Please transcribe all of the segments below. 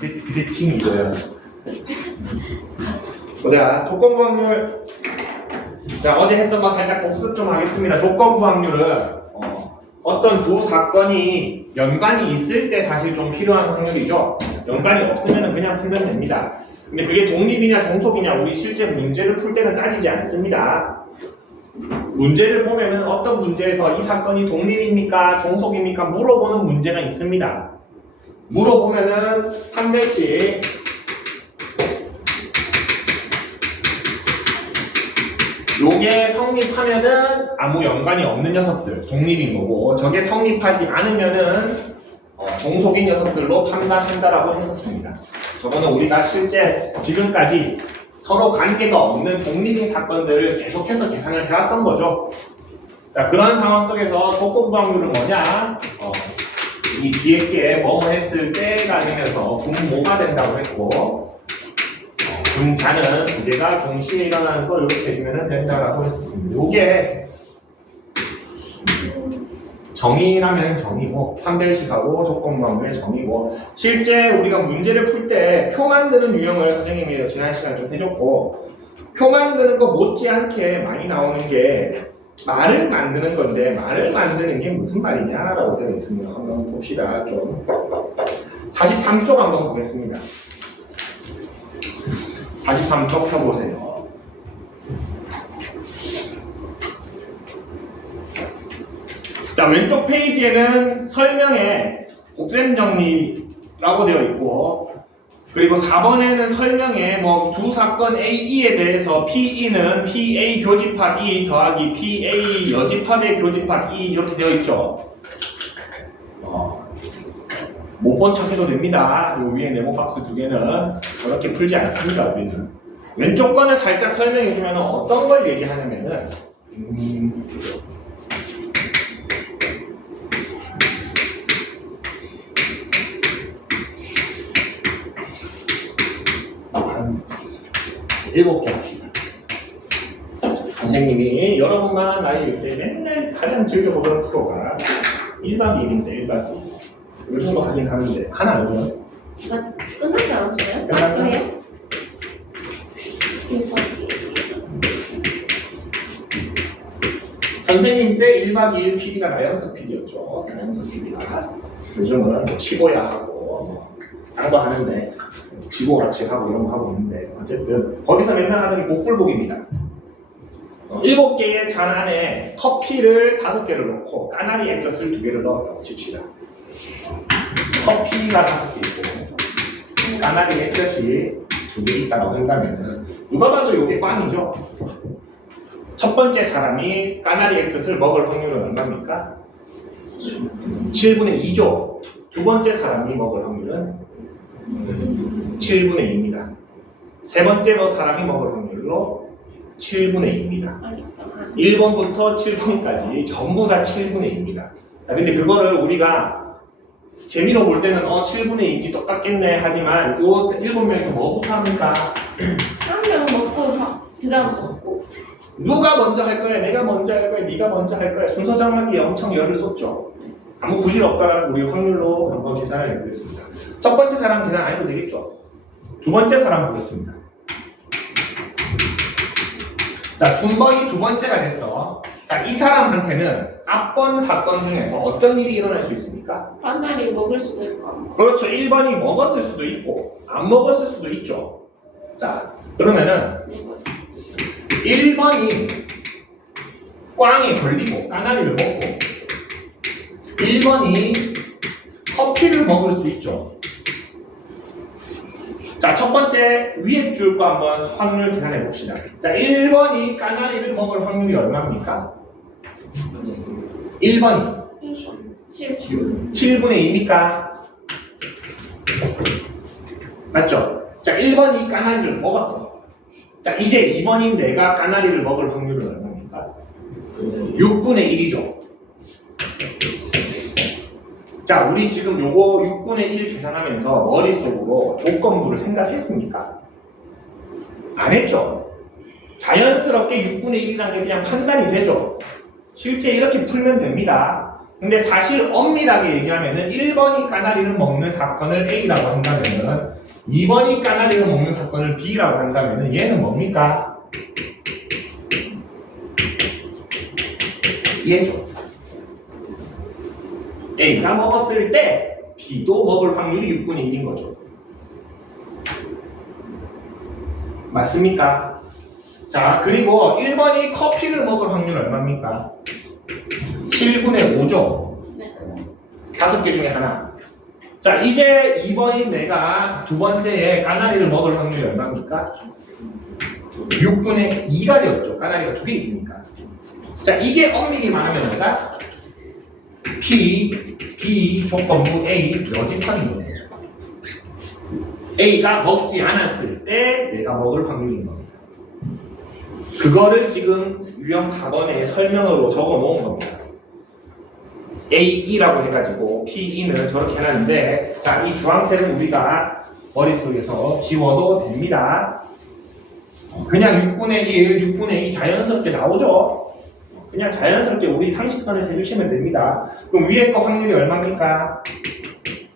비대칭이 이거야. 보자, 조건부 확률. 자, 어제 했던 거 살짝 복습 좀 하겠습니다. 조건부 확률은 어떤 두 사건이 연관이 있을 때 사실 좀 필요한 확률이죠. 연관이 없으면 그냥 풀면 됩니다. 근데 그게 독립이냐 종속이냐 우리 실제 문제를 풀 때는 따지지 않습니다. 문제를 보면은 어떤 문제에서 이 사건이 독립입니까 종속입니까 물어보는 문제가 있습니다. 물어보면은 한 명씩 요게 성립하면은 아무 연관이 없는 녀석들 독립인 거고, 저게 성립하지 않으면은 종속인 녀석들로 판단한다라고 했었습니다. 저거는 우리가 실제 지금까지 서로 관계가 없는 독립인 사건들을 계속해서 계산을 해왔던 거죠. 자, 그런 상황 속에서 조건부 확률은 뭐냐? 이 뒤에 게 뭐뭐 했을 때가 되면서 분모가 된다고 했고, 분자는 두 개가 동시에 일어나는 걸 이렇게 해주면 된다라고 했었습니다. 요게 정의라면 정의고, 판별식하고 조건부 확률의 정의고, 실제 우리가 문제를 풀 때 표 만드는 유형을 선생님이 지난 시간에 좀 해줬고, 표 만드는 거 못지않게 많이 나오는 게 말을 만드는 건데, 말을 만드는 게 무슨 말이냐라고 되어 있습니다. 한번 봅시다. 좀 43쪽 한번 보겠습니다. 43쪽 펴보세요. 자, 왼쪽 페이지에는 설명에 곱셈 정리라고 되어 있고, 그리고 4번에는 설명에 뭐 두 사건 AE에 대해서 PE는 PA 교집합 E 더하기 PA 여집합의 교집합 E 이렇게 되어 있죠. 못 본 척 해도 됩니다. 요 위에 네모 박스 두 개는 저렇게 풀지 않습니다. 우리는 왼쪽 거는 살짝 설명해 주면 어떤 걸 얘기하냐면은 한 7개 합시다. 선생님이 여러분만 나이일 때 맨날 가장 즐겨보던 프로가 1박 2일인데 1박 2일 요 정도 하긴 하는데 하나 알죠? 끝나지 않았어요? 끝났나? 왜요? 선생님 때 1박 2일 PD가 나영석 PD였죠. 나영석 PD가 요즘은 뭐 치고야 하고 딴거 하는데 지고 오락실 하고 이런 거 하고 있는데, 어쨌든 거기서 맨날 하던 게 복불복입니다. 7개의 잔 안에 커피를 5개를 넣고 까나리 액젓을 2개를 넣었다고 칩시다. 커피가 5개 있고 까나리 액젓이 2개 있다고 한다면 누가 봐도 이게 꽝이죠. 첫 번째 사람이 까나리 액젓을 먹을 확률은 얼마입니까? 7분의 2죠. 두 번째 사람이 먹을 확률은 7분의 2입니다. 세 번째 사람이 먹을 확률로 7분의 2입니다. 1번부터 7번까지 전부 다 7분의 2입니다. 근데 그거를 우리가 재미로 볼 때는 7분의 2인지 똑같겠네 하지만 요 7명에서 뭐부터 합니까? 한 명 먹고 그 다음 먹고. 누가 먼저 할 거야? 내가 먼저 할 거야? 네가 먼저 할 거야? 순서 정하기에 엄청 열을 쏟죠. 아무 부질 없다라는 우리 확률로 한번 계산을 해보겠습니다. 첫 번째 사람 계산 안 해도 되겠죠? 두 번째 사람 보겠습니다. 자, 순번이 두 번째가 됐어. 자, 이 사람한테는 앞번 사건 중에서 어떤 일이 일어날 수 있습니까? 반달이 먹을 수도 있고. 그렇죠. 1번이 먹었을 수도 있고 안 먹었을 수도 있죠. 자, 그러면은 먹었어. 1번이 꽝에 걸리고 까나리를 먹고 1번이 커피를 먹을 수 있죠. 자, 첫 번째 위에 줄 거 한번 확률 계산해 봅시다. 자, 1번이 까나리를 먹을 확률이 얼마입니까? 1번이 7분의 2입니까? 맞죠? 자, 1번이 까나리를 먹었어. 자, 이제 2번인 내가 까나리를 먹을 확률은 얼마입니까? 6분의 1이죠. 자, 우리 지금 요거 6분의 1 계산하면서 머릿속으로 조건부를 생각했습니까? 안 했죠? 자연스럽게 6분의 1이라는 게 그냥 판단이 되죠? 실제 이렇게 풀면 됩니다. 근데 사실 엄밀하게 얘기하면은 1번이 까나리를 먹는 사건을 A라고 한다면은 2번이 까나리를 먹는 사건을 B라고 한다면은 얘는 뭡니까? 얘죠. A가 먹었을 때 B도 먹을 확률이 6분의 1인 거죠. 맞습니까? 자, 그리고 1번이 커피를 먹을 확률 얼마입니까? 7분의 5죠. 네. 5개 중에 하나. 자, 이제 2번인 내가 두 번째에 까나리를 먹을 확률이 얼마입니까? 6분의 2가 되었죠. 까나리가 두 개 있으니까. 자, 이게 엄밀히 말하면 내가 P, B 조건부 A 여집하는 거예요. A가 먹지 않았을 때 내가 먹을 확률인 겁니다. 그거를 지금 유형 4번에 설명으로 적어 놓은 겁니다. AE라고 해가지고 PE는 저렇게 해놨는데, 자, 이 주황색은 우리가 머릿속에서 지워도 됩니다. 그냥 6분의 1, 6분의 2 자연스럽게 나오죠? 그냥 자연스럽게 우리 상식선을 세주시면 됩니다. 그럼 위에 거 확률이 얼마입니까?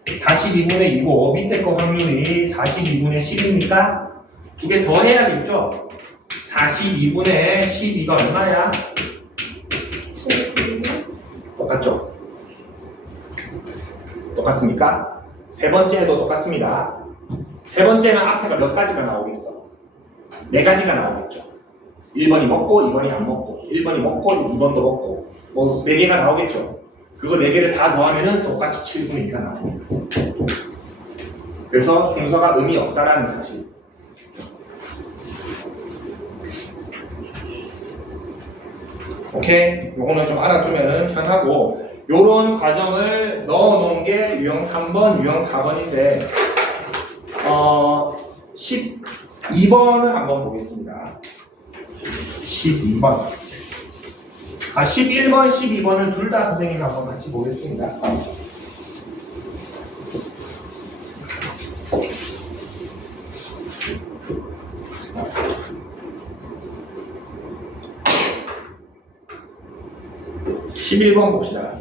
42분의 2고 밑에 거 확률이 42분의 10이니까 두 개 더 해야겠죠? 42분의 12가 얼마야? 똑같죠? 똑같습니까? 세 번째 해도 똑같습니다. 세 번째는 앞에가 몇 가지가 나오겠어? 네 가지가 나오겠죠. 1번이 먹고 2번이 안 먹고 1번이 먹고 2번도 먹고 뭐 4개가 나오겠죠. 그거 4개를 다 더하면은 똑같이 7분의 2가 나옵니다. 그래서 순서가 의미 없다라는 사실. 오케이? 요거는 좀 알아두면 편하고, 요런 과정을 넣어놓은 게 유형 3번, 유형 4번인데 12번을 한번 보겠습니다. 12번. 11번, 12번을 둘 다 선생님이 한번 같이 보겠습니다. (11번) 봅시다.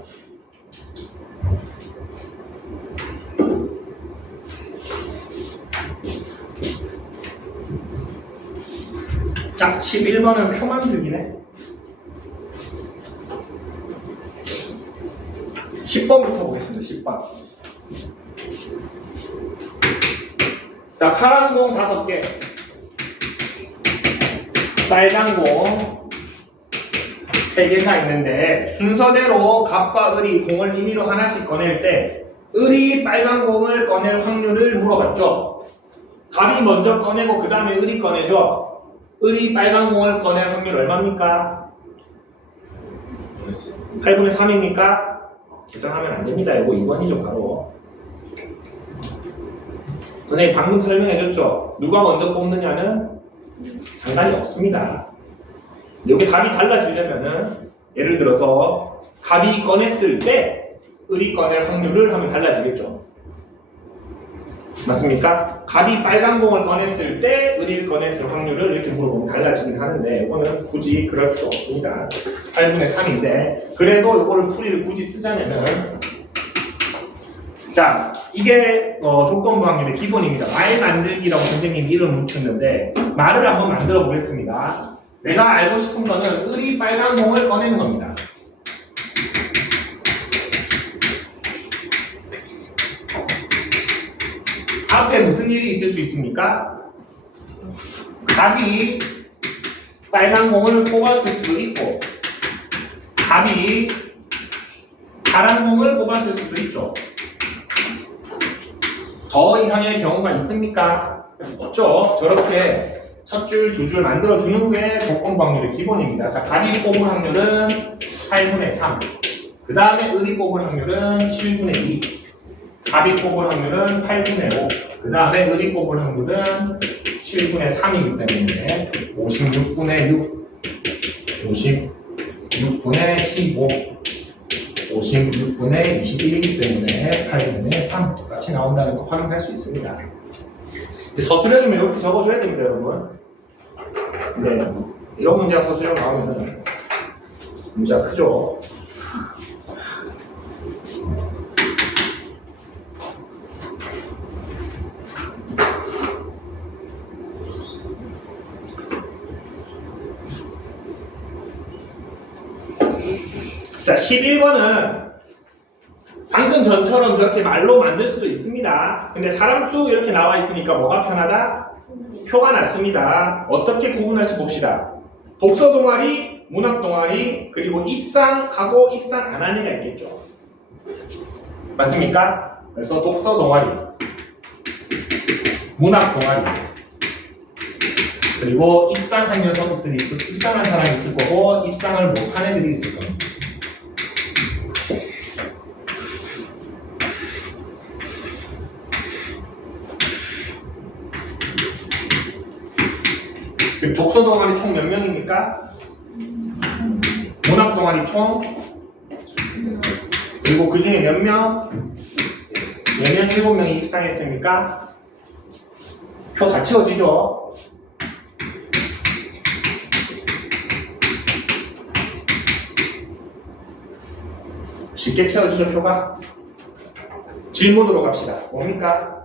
자, 11번은 표만 들기네. 10번부터 보겠습니다. 10번. 자, 파란 공 5개, 빨간 공 3개가 있는데, 순서대로 갑과 을이 공을 임의로 하나씩 꺼낼 때 을이 빨간 공을 꺼낼 확률을 물어봤죠. 갑이 먼저 꺼내고 그 다음에 을이 꺼내죠. 을이 빨간 공을 꺼낼 확률 얼마입니까? 8분의 3입니까? 계산하면 안 됩니다. 이거 2번이죠, 바로. 선생님 방금 설명해줬죠? 누가 먼저 뽑느냐는 상관이 없습니다. 여기 답이 달라지려면은, 예를 들어서 갑이 꺼냈을 때 을이 꺼낼 확률을 하면 달라지겠죠. 맞습니까? 갑이 빨간 공을 꺼냈을 때 을이 꺼냈을 확률을 이렇게 물어보면 달라지긴 하는데, 이거는 굳이 그럴 필요 없습니다. 8분의 3인데 그래도 이거를 풀이를 굳이 쓰자면은, 자, 이게 조건부 확률의 기본입니다. 말 만들기라고 선생님이 이름을 붙였는데, 말을 한번 만들어 보겠습니다. 내가 알고 싶은 거는 을이 빨간 공을 꺼내는 겁니다. 앞에 무슨 일이 있을 수 있습니까? 갑이 빨간 공을 뽑았을 수도 있고, 갑이 파란 공을 뽑았을 수도 있죠. 더 이상의 경우가 있습니까? 없죠. 저렇게 첫 줄, 두 줄 만들어주는 게 조건부 확률의 기본입니다. 자, 갑이 뽑을 확률은 8분의 3. 그 다음에 을이 뽑을 확률은 7분의 2. 갑이 뽑을 확률은 8분의 5. 그 다음에 을이 뽑을 확률은 7분의 3이기 때문에 56분의 6, 56분의 15, 56분의 21이기 때문에 8분의 3 똑같이 나온다는 거 확인할 수 있습니다. 근데 서술형이면 이렇게 적어줘야 됩니다, 여러분. 네, 이런 문제가 서술형 나오면 문제가 크죠. 자, 11번은 방금 전처럼 저렇게 말로 만들 수도 있습니다. 근데 사람 수 이렇게 나와 있으니까 뭐가 편하다? 표가 났습니다. 어떻게 구분할지 봅시다. 독서 동아리, 문학 동아리, 그리고 입상하고 입상 안 한 애가 있겠죠. 맞습니까? 그래서 독서 동아리, 문학 동아리, 그리고 입상한 입상한 사람이 있을 거고 입상을 못한 애들이 있을 겁니다. 그 독서 동아리 총 몇 명입니까? 문학 동아리 총 그리고 그 중에 몇 명? 4명, 7명이 입상했습니까? 표 다 채워지죠? 쉽게 채워지죠, 표가? 질문으로 갑시다. 뭡니까?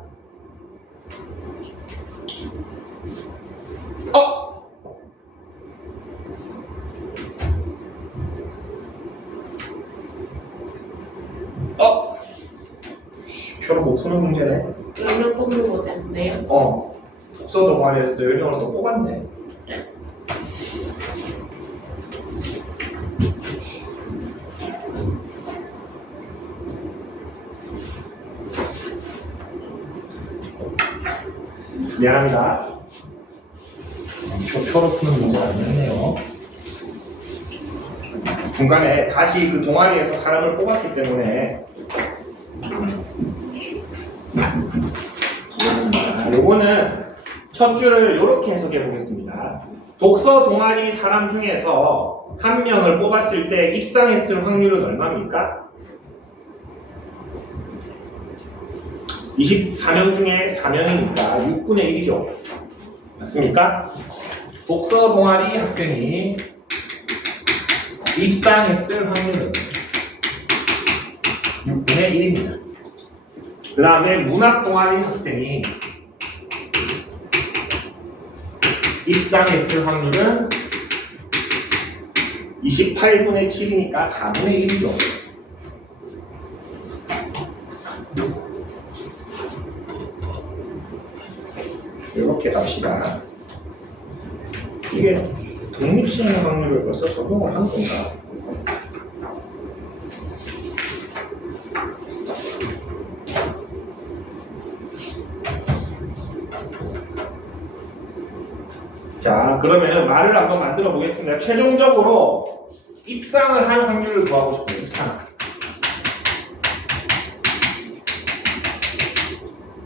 표를 못 푸는 문제네. 10명 뽑는 거 때문에요? 독서 동아리에서도 10명을 또 뽑았네. 미안합니다. 표로 푸는 문제가 아니었네요. 중간에 다시 그 동아리에서 사람을 뽑았기 때문에 요거는 첫 줄을 이렇게 해석해 보겠습니다. 독서 동아리 사람 중에서 한 명을 뽑았을 때 입상했을 확률은 얼마입니까? 24명 중에 4명이니까 6분의 1이죠. 맞습니까? 독서 동아리 학생이 입상했을 확률은 6분의 1입니다. 그 다음에 문학 동아리 학생이 입상했을 확률은 28분의 7이니까 4분의 1이죠. 이렇게 갑시다. 이게 독립시행 확률을 벌써 적용을 한 건가? 자, 그러면은 말을 한번 만들어 보겠습니다. 최종적으로 입상을 한 확률을 구하고 싶어요.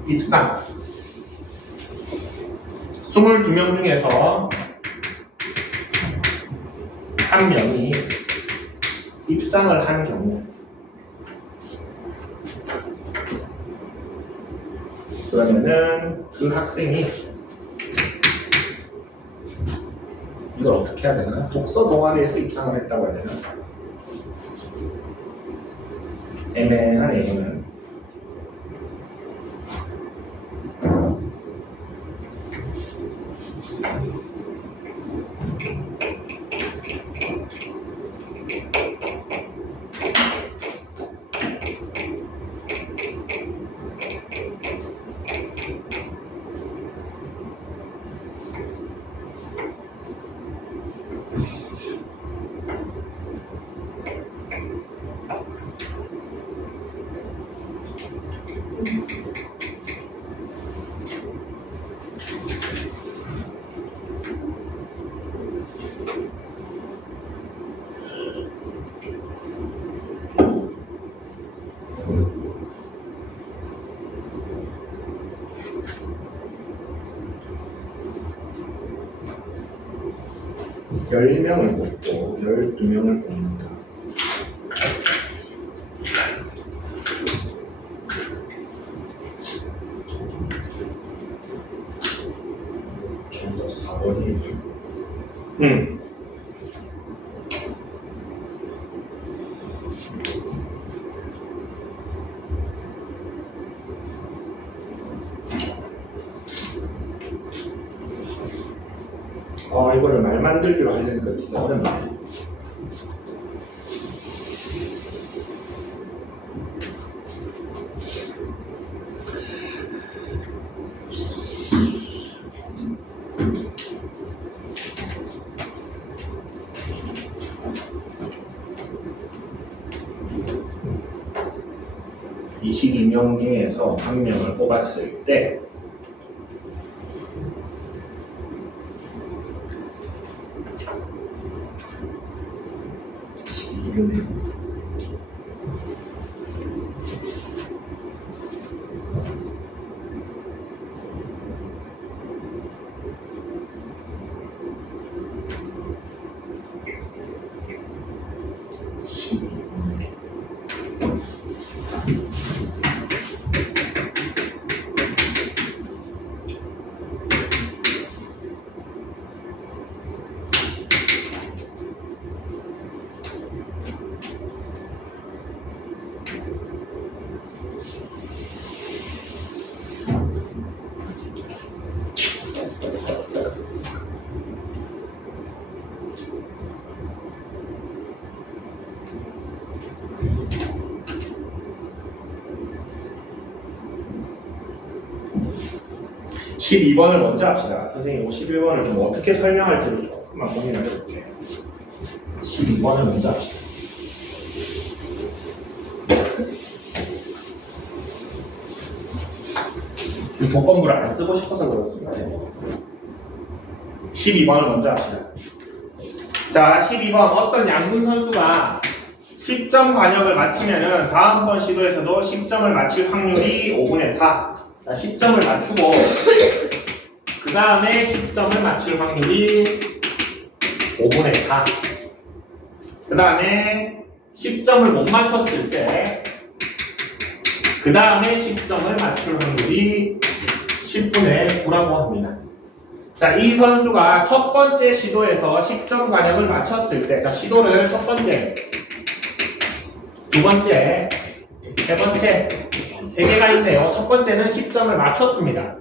입상. 22명 중에서 한 명이 입상을 한 경우, 그러면은 그 학생이 이걸 어떻게 해야 되나? 독서 동아리에서 입상을 했다고 해야 되나? 애매하네, 이거는. 열 명을 뽑고 12명을 뽑는다. 좀 더 4번이 이거를 말 만들기로 하려니까 되게 어렵네. 12명 중에서 한 명을 뽑았을 때 (12번을) 먼저 합시다. 선생님 51번을 좀 어떻게 설명할지를 조금만 고민을 해볼게요. 12번을 먼저 합시다. 이 조건부를 안 쓰고 싶어서 그렇습니다. 12번을 먼저 합시다. 자, 12번 어떤 양분 선수가 10점 관역을 맞추면은 다음번 시도에서도 10점을 맞출 확률이 5분의 4. 자, 10점을 맞추고 그 다음에 10점을 맞출 확률이 5분의 4. 그 다음에 10점을 못 맞췄을 때 그 다음에 10점을 맞출 확률이 10분의 9라고 합니다. 자, 이 선수가 첫 번째 시도에서 10점 관역을 맞췄을 때, 자, 시도를 첫 번째, 두 번째, 세 번째, 세 개가 있네요. 첫 번째는 10점을 맞췄습니다.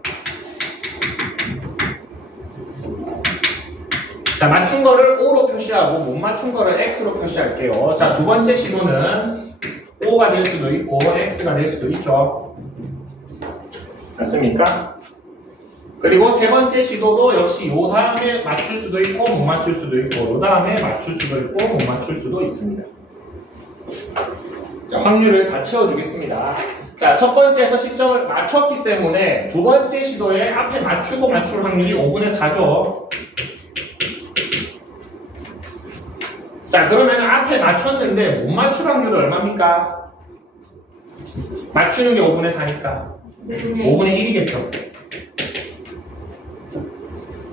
자, 맞춘 거를 O로 표시하고 못 맞춘 거를 X로 표시할게요. 자, 두 번째 시도는 O가 될 수도 있고 X가 될 수도 있죠. 맞습니까? 그리고 세 번째 시도도 역시 요 다음에 맞출 수도 있고 못 맞출 수도 있고 요 다음에 맞출 수도 있고 못 맞출 수도 있습니다. 자, 확률을 다 채워주겠습니다. 자, 첫 번째에서 10점을 맞췄기 때문에 두 번째 시도에 앞에 맞추고 맞출 확률이 5분의 4죠. 자, 그러면 앞에 맞췄는데 못 맞출 확률은 얼마입니까? 맞추는 게 5분의 4니까 5분의 1이겠죠.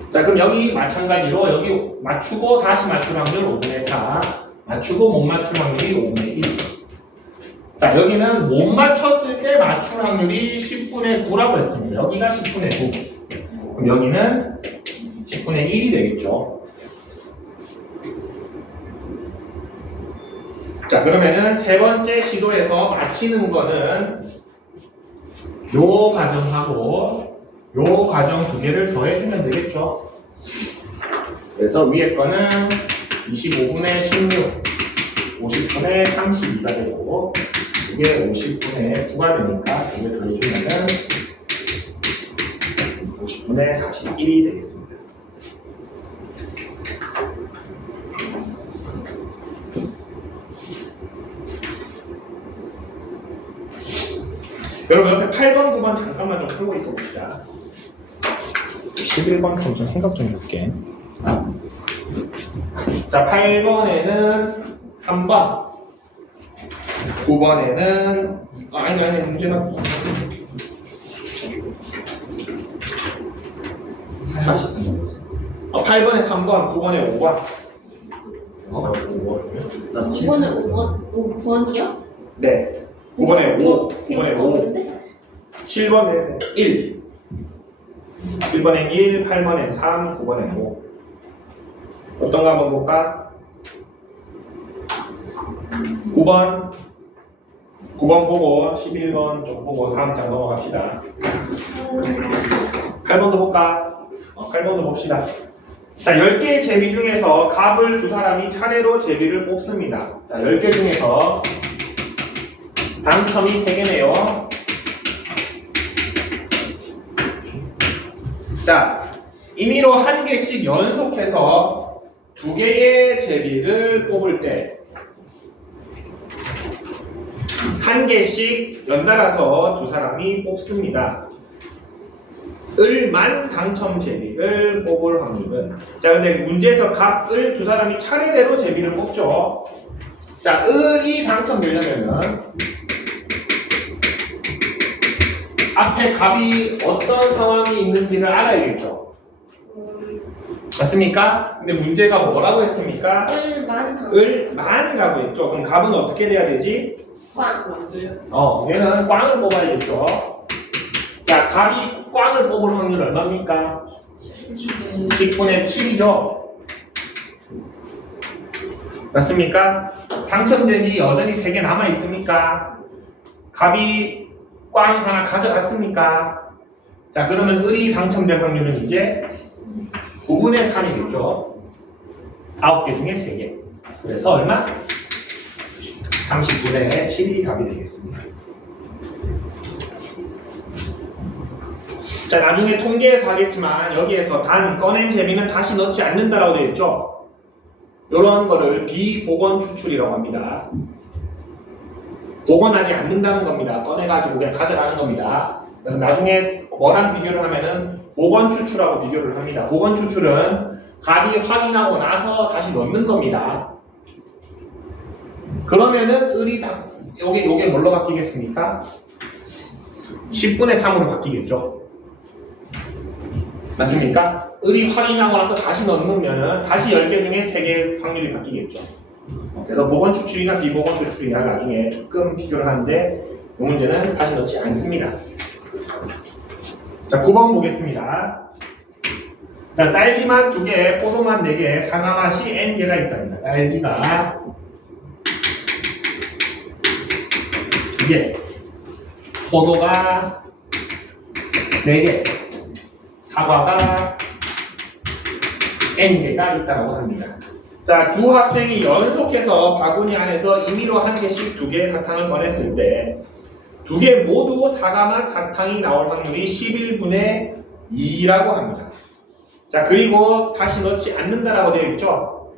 자, 그럼 여기 마찬가지로 여기 맞추고 다시 맞출 확률 5분의 4, 맞추고 못 맞출 확률이 5분의 1. 자, 여기는 못 맞췄을 때 맞출 확률이 10분의 9라고 했습니다. 여기가 10분의 9. 그럼 여기는 10분의 1이 되겠죠. 자, 그러면은 세 번째 시도에서 맞히는 거는 요 과정하고 요 과정 두 개를 더해주면 되겠죠. 그래서 위에 거는 25분의 16, 50분의 32가 되고 이게 50분의 9가 되니까 두 개 더해주면은 50분의 41이 되겠습니다. 여러분 옆에 8번, 9번 잠깐만 좀 풀고 있어 봅시다. 11번 좀 생각 좀 해볼게. 자, 8번에는 3번, 9번에는 아니 문제는 40번. 8번에 3번, 9번에 5번. 5번에 5번이요? 네. 9번에 5, 9번에 5, 7번에 1, 7번에 1, 8번에 3, 9번에 5. 어떤 거 한번 볼까? 9번 보고 11번 좀 보고 다음 장 넘어갑시다. 8번도 볼까? 8번도 봅시다. 자, 10개의 제비 중에서 값을 두 사람이 차례로 제비를 뽑습니다. 자, 10개 중에서 당첨이 3개네요. 자, 임의로 한 개씩 연속해서 2개의 제비를 뽑을 때 한 개씩 연달아서 두 사람이 뽑습니다. 을만 당첨 제비를 뽑을 확률은, 자 근데 문제에서 갑을 두 사람이 차례대로 제비를 뽑죠. 자 을이 당첨되려면은 앞에 갑이 어떤 상황이 있는지를 알아야겠죠. 맞습니까? 근데 문제가 뭐라고 했습니까? 을만이라고 했죠. 그럼 갑은 어떻게 돼야 되지? 얘는 꽝을 뽑아야겠죠. 자, 갑이 꽝을 뽑을 확률 얼마입니까? 10분의 7이죠. 맞습니까? 당첨제비 여전히 3개 남아 있습니까? 갑이 꽝 하나 가져갔습니까? 자, 그러면 을이 당첨될 확률은 이제 9분의 3이겠죠. 9개 중에 3개. 그래서 얼마? 30분의 7이 답이 되겠습니다. 자, 나중에 통계에서 하겠지만 여기에서 단 꺼낸 재미는 다시 넣지 않는다라고 되어 있죠. 이런 거를 비복원 추출이라고 합니다. 복원하지 않는다는 겁니다. 꺼내가지고 그냥 가져가는 겁니다. 그래서 나중에 뭐랑 비교를 하면은 복원 추출하고 비교를 합니다. 복원 추출은 갑이 확인하고 나서 다시 넣는 겁니다. 그러면은 을이 요게 뭘로 바뀌겠습니까? 10분의 3으로 바뀌겠죠. 맞습니까? 을이 확인하고 나서 다시 넣으면은 다시 10개 중에 3개 확률이 바뀌겠죠. 그래서 복원 추출이나 비복원 추출이나 나중에 조금 비교를 하는데 이 문제는 다시 넣지 않습니다. 자, 9번 보겠습니다. 자, 딸기맛 2개, 포도맛 4개, 사과맛이 N개가 있답니다. 딸기가 2개, 포도가 4개, 사과가 N개가 있다고 합니다. 자, 두 학생이 연속해서 바구니 안에서 임의로 한 개씩 2개의 사탕을 꺼냈을 때 2개 모두 사과맛 사탕이 나올 확률이 11분의 2라고 합니다. 자, 그리고 다시 넣지 않는다라고 되어 있죠.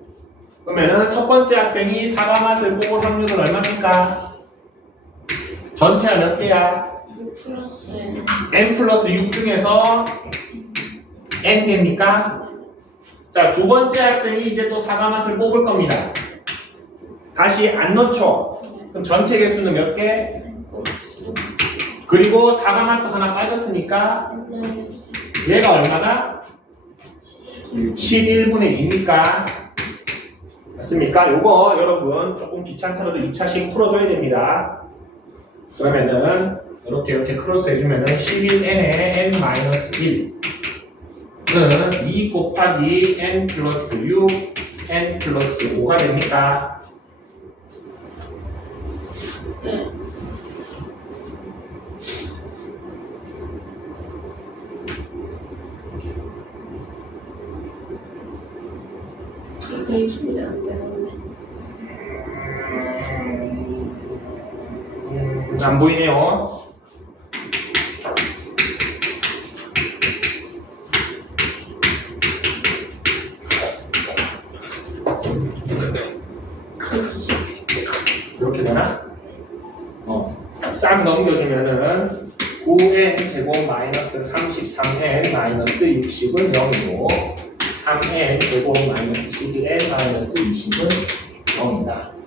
그러면은 첫 번째 학생이 사과맛을 뽑을 확률은 얼마입니까? 전체가 몇 개야? n 플러스 6 중에서 n개입니까? 자, 두 번째 학생이 이제 또 사과맛을 뽑을 겁니다. 다시 안 넣죠? 그럼 전체 개수는 몇 개? 그리고 사과맛도 하나 빠졌으니까 얘가 얼마나? 11분의 2입니까? 맞습니까? 요거 여러분 조금 귀찮더라도 2차식 풀어줘야 됩니다. 그러면은 이렇게 크로스 해주면은 11n에 n-1 는 2 곱하기 n 플러스 6 n 플러스 5가 됩니까? 네. 소리 안 되는데. 안 보이네요. 이렇게 되나? 싹 넘겨주면은 9n 제곱 마이너스 33n 마이너스 60은 0이고 3n 제곱 마이너스 11n 마이너스 20은 0이다.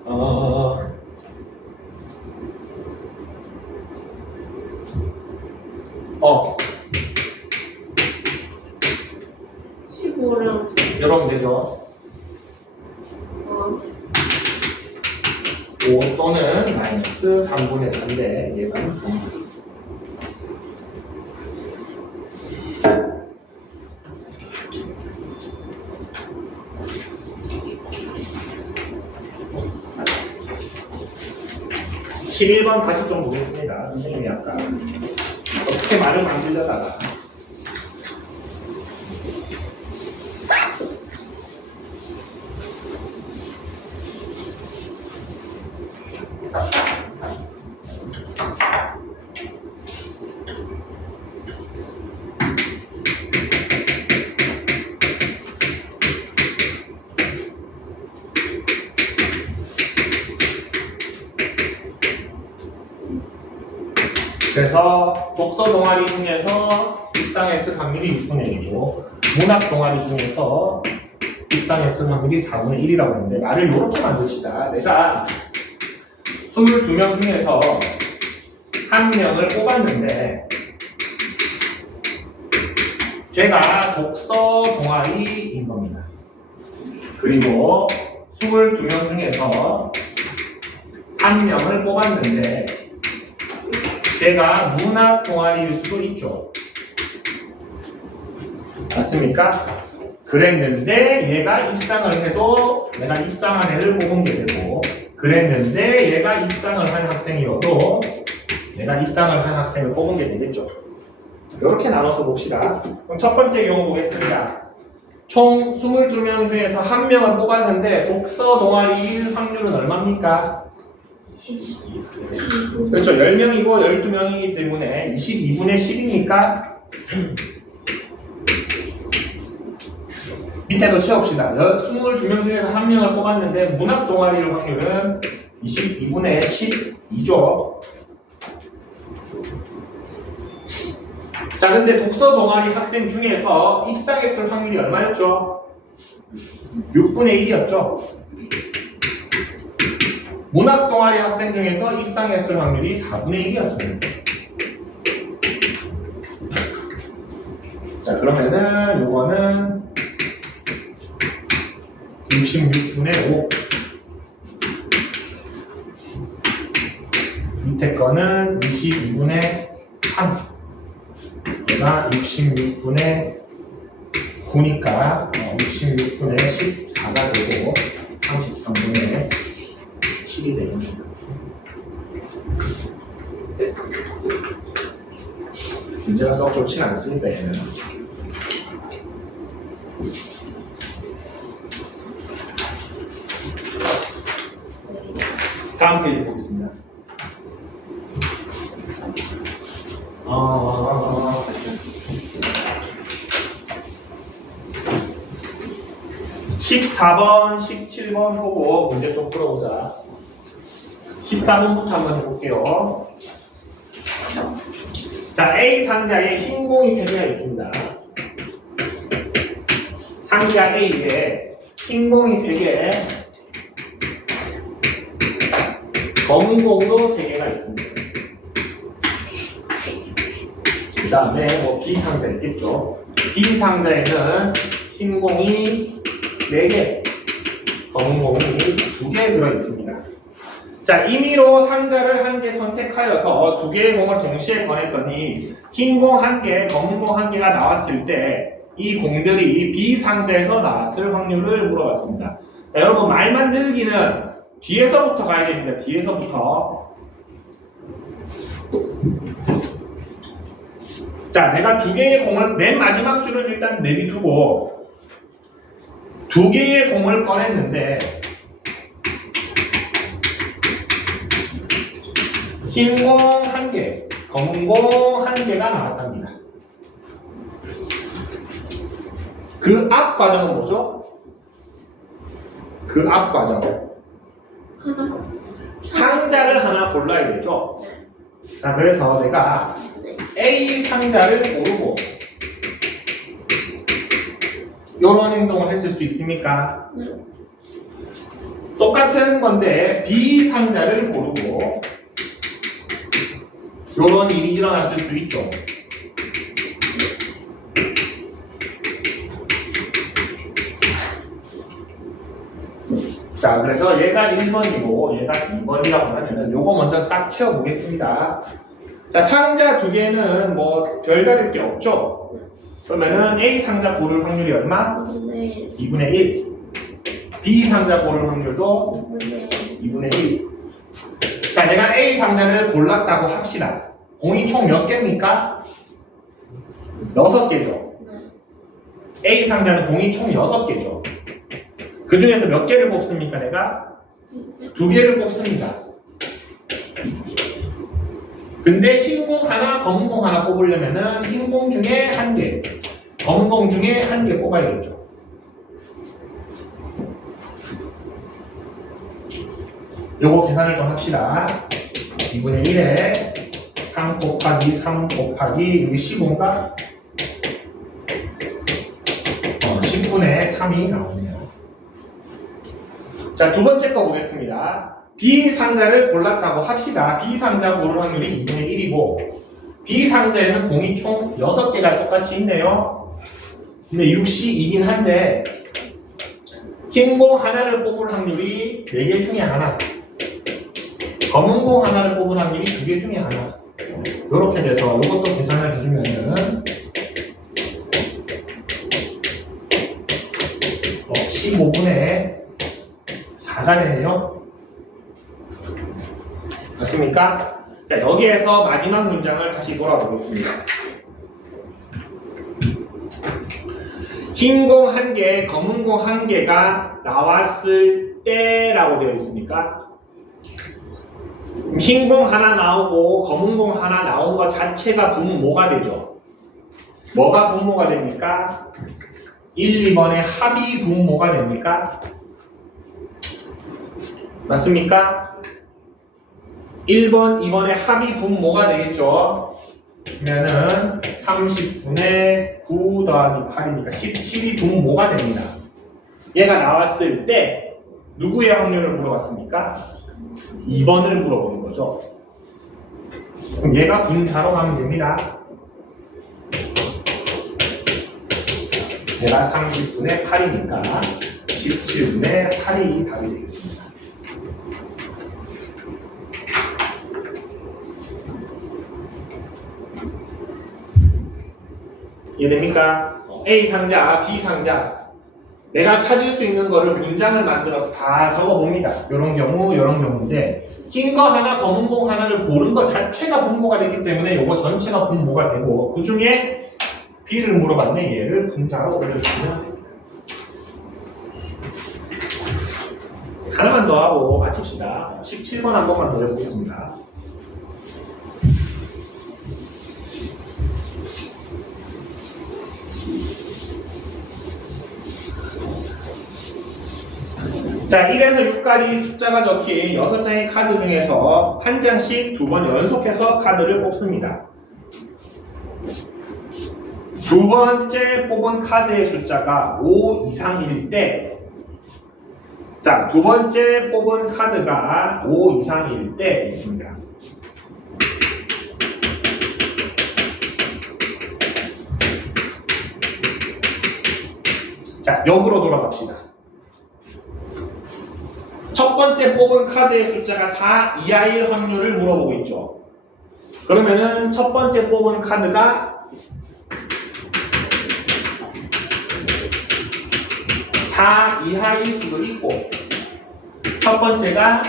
15랑 이러면 되죠. 5 또는 마이너스 3분의 4인데 얘가 0이 되겠습니다. (11번) 다시 좀 보겠습니다. 선생님이 아까 어떻게 말을 만들려다가 그래서 독서 동아리 중에서 입상했을 확률이 6분의 1이고 문학 동아리 중에서 입상했을 확률이 4분의 1이라고 했는데 말을 이렇게 만듭시다. 내가 22명 중에서 한 명을 뽑았는데 걔가 독서 동아리인 겁니다. 그리고 22명 중에서 한 명을 뽑았는데 걔가 문학 동아리일 수도 있죠. 맞습니까? 그랬는데 얘가 입상을 해도 내가 입상한 애를 뽑은 게 되고 그랬는데 얘가 입상을 한 학생이어도 내가 입상을 한 학생을 뽑은 게 되겠죠. 이렇게 나눠서 봅시다. 그럼 첫 번째 경우 보겠습니다. 총 22명 중에서 한 명을 뽑았는데 독서 동아리일 확률은 얼마입니까? 그렇죠. 10명이고 12명이기 때문에 22분의 10이니까 밑에도 채웁시다. 22명 중에서 한 명을 뽑았는데 문학 동아리일 확률은 22분의 12죠. 자, 근데 독서 동아리 학생 중에서 입상했을 확률이 얼마였죠? 6분의 1이었죠. 문학 동아리 학생 중에서 입상했을 확률이 4분의 1이었습니다. 자, 그러면은 요거는 66분의 5. 밑에 거는 22분의 3. 얘가 66분의 9니까 66분의 14가 되고 33분의 7이 되겠네요. 문제가 썩 좋진 않습니다. 얘는. 다음 페이지 보겠습니다. 14번, 17번 보고 문제 좀 풀어보자. 14번부터 한번 해볼게요. 자, A 상자에 흰 공이 3개가 있습니다. 상자 A에 흰 공이 3개, 검은 공도 3개가 있습니다. 그 다음에 뭐 B 상자 있겠죠. B 상자에는 흰 공이 4개, 검은 공이 2개 들어있습니다. 자, 임의로 상자를 한 개 선택하여서 2개의 공을 동시에 꺼냈더니 흰 공 1개, 검은 공 1개가 나왔을 때 이 공들이 B 상자에서 나왔을 확률을 물어봤습니다. 자, 여러분 말 만들기는 뒤에서부터 가야 됩니다. 뒤에서부터. 자, 내가 2개의 공을 맨 마지막 줄은 일단 내비두고 2개의 공을 꺼냈는데 흰 공 1개, 검은 공 1개가 나왔답니다. 그 앞 과정은 뭐죠? 그 앞 과정. 하나. 상자를 하나 골라야 되죠? 자, 그래서 내가 A 상자를 고르고 이런 행동을 했을 수 있습니까? 똑같은 건데 B 상자를 고르고 이런 일이 일어났을 수 있죠. 자, 그래서 얘가 1번이고 얘가 2번이라고 하면은 요거 먼저 싹 채워보겠습니다. 자, 상자 2개는 뭐 별다를 게 없죠? 그러면은 A 상자 고를 확률이 얼마? 2분의 1. B 상자 고를 확률도 2분의 1. 자, 내가 A 상자를 골랐다고 합시다. 공이 총 몇 개입니까? 6개죠. A 상자는 공이 총 6개죠. 그 중에서 몇 개를 뽑습니까, 내가? 2개를 뽑습니다. 근데 흰 공 하나, 검은 공 하나 뽑으려면은 흰 공 중에 1개, 검은 공 중에 1개 뽑아야겠죠. 요거 계산을 좀 합시다. 2분의 1에 3 곱하기 3 곱하기 여기 15인가? 10분의 3이 나오네요. 자, 두 번째 거 보겠습니다. B상자를 골랐다고 합시다. B상자 고를 확률이 2분의 1이고 B상자에는 공이 총 6개가 똑같이 있네요. 근데 6이 2긴 한데 흰 공 하나를 뽑을 확률이 4개 중에 하나, 검은 공 하나를 뽑을 확률이 2개 중에 하나. 이렇게 돼서 이것도 계산을 해주면은 15분의 4가 되네요. 맞습니까? 자, 여기에서 마지막 문장을 다시 돌아보겠습니다. 흰 공 1개, 검은 공 1개가 나왔을 때라고 되어 있으니까 흰 공 하나 나오고 검은 공 하나 나온 것 자체가 분모가 되죠. 뭐가 분모가 됩니까? 1, 2번의 합이 분모가 됩니까? 맞습니까? 1번, 2번의 합이 분모가 되겠죠. 그러면은 30분의 9 더하기 8이니까 17이 분모가 됩니다. 얘가 나왔을 때 누구의 확률을 물어봤습니까? 2번을 물어보는 거죠. 그럼 얘가 분자로 가면 됩니다. 얘가 30분의 8이니까 17분의 8이 답이 되겠습니다. 이해됩니까? A 상자, B 상자. 내가 찾을 수 있는 거를 문장을 만들어서 다 적어봅니다. 이런 경우, 이런 경우인데 흰 거 하나, 검은 공 하나를 고른 것 자체가 분모가 됐기 때문에 이거 전체가 분모가 되고 그 중에 B를 물어봤네. 얘를 분자로 올려주면 됩니다. 하나만 더 하고 마칩시다. 17번 한 번만 더 해보겠습니다. 자, 1에서 6까지 숫자가 적힌 6장의 카드 중에서 한 장씩 2번 연속해서 카드를 뽑습니다. 두 번째 뽑은 카드의 숫자가 5 이상일 때, 자, 두 번째 뽑은 카드가 5 이상일 때 있습니다. 자, 역으로 돌아갑시다. 첫 번째 뽑은 카드의 숫자가 4 이하일 확률을 물어보고 있죠. 그러면은 첫 번째 뽑은 카드가 4 이하일 수도 있고 첫 번째가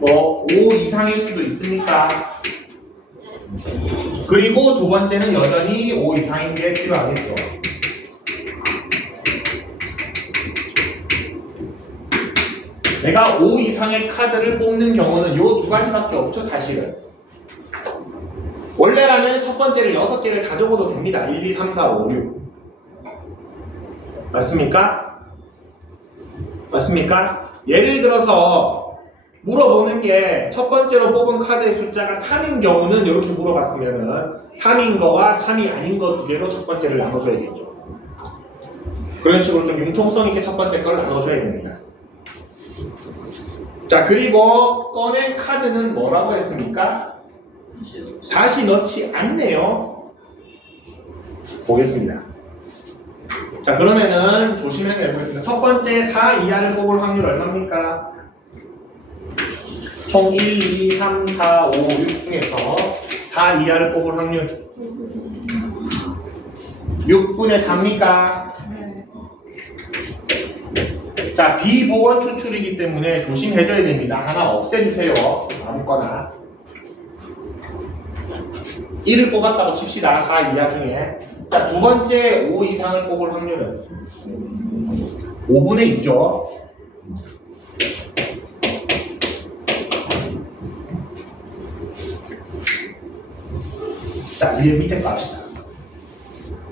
5 이상일 수도 있으니까 그리고 두 번째는 여전히 5 이상인 게 필요하겠죠. 내가 5 이상의 카드를 뽑는 경우는 이 두 가지밖에 없죠, 사실은. 원래라면 첫 번째를 6개를 다 적어도 됩니다. 1, 2, 3, 4, 5, 6. 맞습니까? 맞습니까? 예를 들어서 물어보는 게 첫 번째로 뽑은 카드의 숫자가 3인 경우는 이렇게 물어봤으면은 3인 거와 3이 아닌 거 두 개로 첫 번째를 나눠줘야겠죠. 그런 식으로 좀 융통성 있게 첫 번째 걸 나눠줘야 됩니다. 자, 그리고 꺼낸 카드는 뭐라고 했습니까? 다시 넣지 않네요. 보겠습니다. 자, 그러면은 조심해서 해보겠습니다. 첫 번째 4 이하를 뽑을 확률 얼마입니까? 총 1, 2, 3, 4, 5, 6 중에서 4 이하를 뽑을 확률 6분의 4입니까? 자, 비보건 추출이기 때문에 조심해줘야 됩니다. 하나 없애주세요. 아무거나 1을 뽑았다고 칩시다. 4 이하 중에. 자, 두 번째 5 이상을 뽑을 확률은 5분의 2죠. 자, 이제 밑에 거 합시다.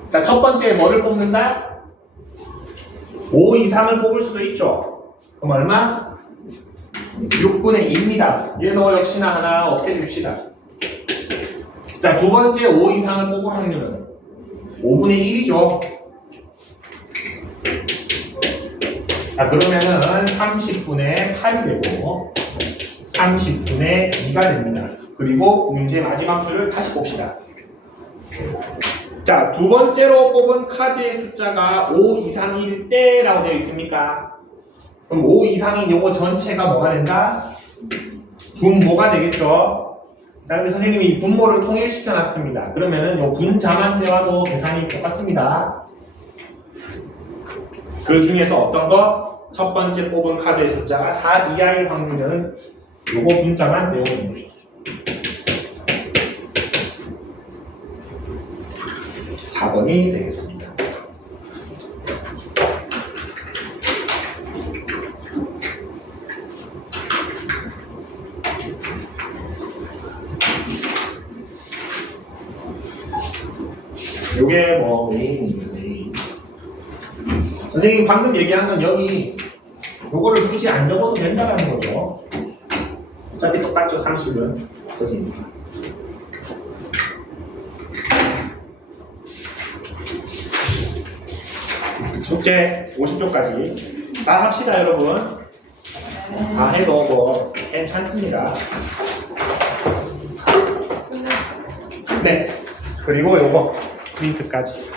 자, 첫 번째 뭐를 뽑는다? 5 이상을 뽑을 수도 있죠. 그럼 얼마? 6분의 2입니다. 얘도 역시나 하나 없애줍시다. 자, 두 번째 5 이상을 뽑을 확률은 5분의 1이죠. 자, 그러면은 30분의 8이 되고 30분의 2가 됩니다. 그리고 문제 마지막 줄을 다시 봅시다. 자, 두 번째로 뽑은 카드의 숫자가 5 이상일 때라고 되어 있습니까? 그럼 5 이상인 요거 전체가 뭐가 된다? 분모가 되겠죠? 자, 근데 선생님이 분모를 통일시켜 놨습니다. 그러면은 요 분자만대와도 계산이 똑같습니다. 그 중에서 어떤 거? 첫 번째 뽑은 카드의 숫자가 4 이하일 확률은 요거 분자만 외우면 됩니다. 4번이 되겠습니다. 요게 뭐 메인입니다. 메인. 선생님 방금 얘기한 건 여기 요거를 굳이 안 적어도 된다는 거죠. 어차피 똑같죠. 30은 없어지니까. 숙제 50쪽까지 다 합시다 여러분. 다 해도 뭐 괜찮습니다. 네. 그리고 요거 프린트까지.